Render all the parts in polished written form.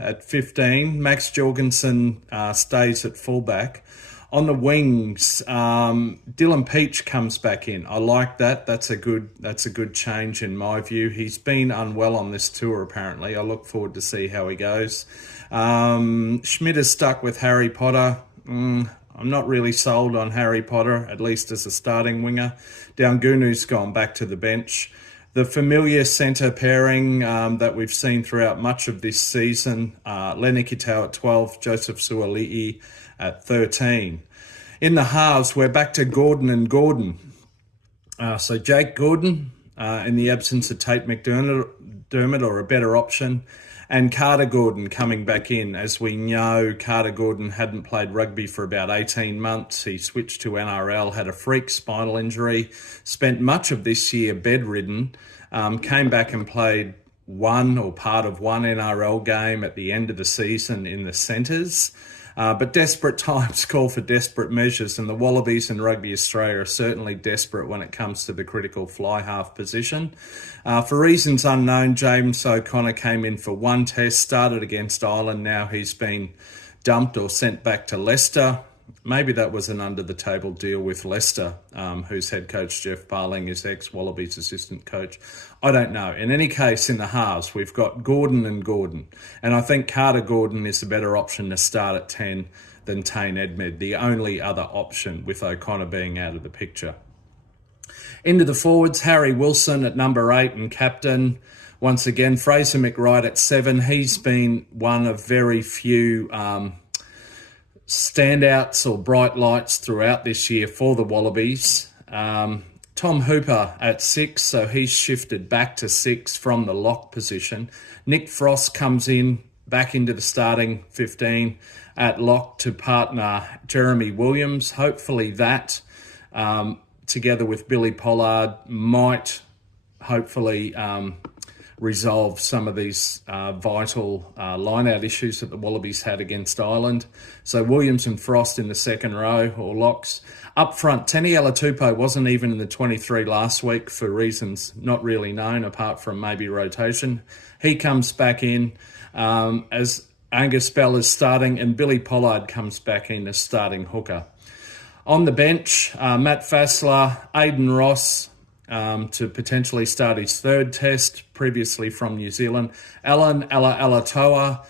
at 15. Max Jorgensen stays at fullback. On the wings, Dylan Peach comes back in. I like that. That's a good change in my view. He's been unwell on this tour apparently. I look forward to see how he goes. Schmidt is stuck with Harry Potter. I'm not really sold on Harry Potter, at least as a starting winger. Daungunu's gone back to the bench. The familiar centre pairing that we've seen throughout much of this season, Lenny Kitau at 12, Joseph Suali'i at 13. In the halves, we're back to Gordon and Gordon. So Jake Gordon, in the absence of Tate McDermott, or a better option, and Carter Gordon coming back in. As we know, Carter Gordon hadn't played rugby for about 18 months. He switched to NRL, had a freak spinal injury, spent much of this year bedridden, came back and played one or part of one NRL game at the end of the season in the centres. But desperate times call for desperate measures, and the Wallabies and Rugby Australia are certainly desperate when it comes to the critical fly half position. For reasons unknown, James O'Connor came in for one test, started against Ireland. Now he's been dumped or sent back to Leicester. Maybe that was an under-the-table deal with Leicester, whose head coach, Jeff Barling, is ex-Wallabies assistant coach. I don't know. In any case, in the halves, we've got Gordon and Gordon. And I think Carter Gordon is the better option to start at 10 than Tane Edmed, the only other option with O'Connor being out of the picture. Into the forwards, Harry Wilson at number 8 and captain. Once again, Fraser McWright at 7. He's been one of very few standouts or bright lights throughout this year for the Wallabies. Tom Hooper at 6, so he's shifted back to 6 from the lock position. Nick Frost comes in back into the starting 15 at lock to partner Jeremy Williams. Hopefully that, together with Billy Pollard, might hopefully resolve some of these vital line-out issues that the Wallabies had against Ireland. So Williams and Frost in the second row, or locks. Up front, Taniela Tupou wasn't even in the 23 last week for reasons not really known, apart from maybe rotation. He comes back in as Angus Bell is starting, and Billy Pollard comes back in as starting hooker. On the bench, Matt Fassler, Aidan Ross, to potentially start his third test, previously from New Zealand. Alan Alatoa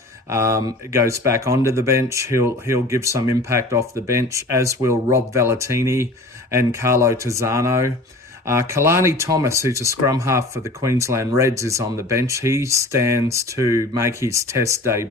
goes back onto the bench. He'll give some impact off the bench, as will Rob Valentini and Carlo Tizzano. Kalani Thomas, who's a scrum half for the Queensland Reds, is on the bench. He stands to make his test debut